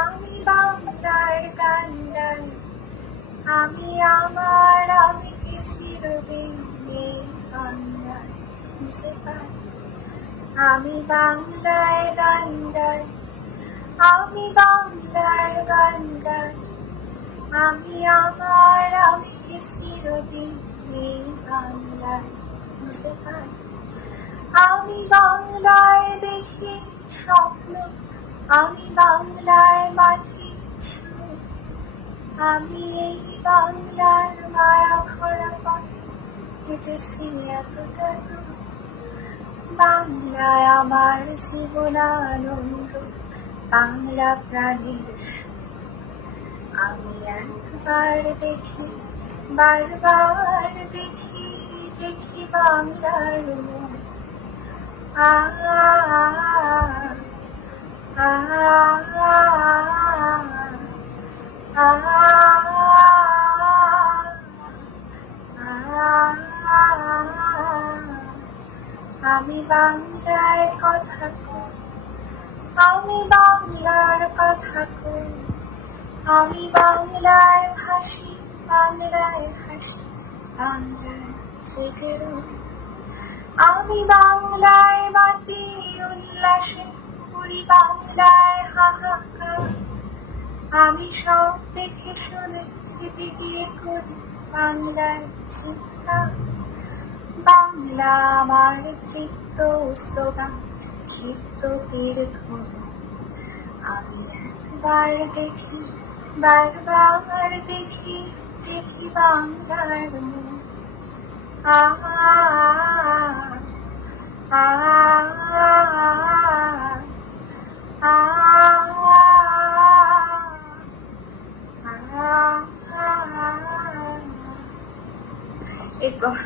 আমি বাংলার গান গাই, আমি কি চিরদিন এই বাংলায় খুঁজে পাই। আমি বাংলায় গান গাই, আমি বাংলার গান গাই, আমি কি চিরদিন এই বাংলায় খুঁজে পাই। আমি বাংলায় দেখি স্বপ্ন, আমি বাংলায় বাঁধি সুর, আমি এই বাংলার মায়া ভরা পথে হেঁটেছি এতটা দূর। বাংলায় আমার জীবনানন্দ, বাংলা প্রাণের সুর। আমি একবার দেখি, বারবার দেখি, দেখি বাংলার মন। আ আ আ আমি বাংলায় কথা কই, আমি বাংলার কথা কই, আমি বাংলায় হাসি, বাংলায় হাসি, বাংলায় জেগে রই। আমি বাংলায় বাতি উল্লাসে করি, বাংলায় হাহাকার। আমি সব দেখে শুনে খেতে গিয়ে করি বাংলায় চিৎকার। বাংলা আমার তৃপ্ত স্লোগান, ক্ষিপ্ত তীর্থ। আমি একবার দেখি, বারবার দেখি, দেখি বাংলার মন। আ আ আ আ এরপর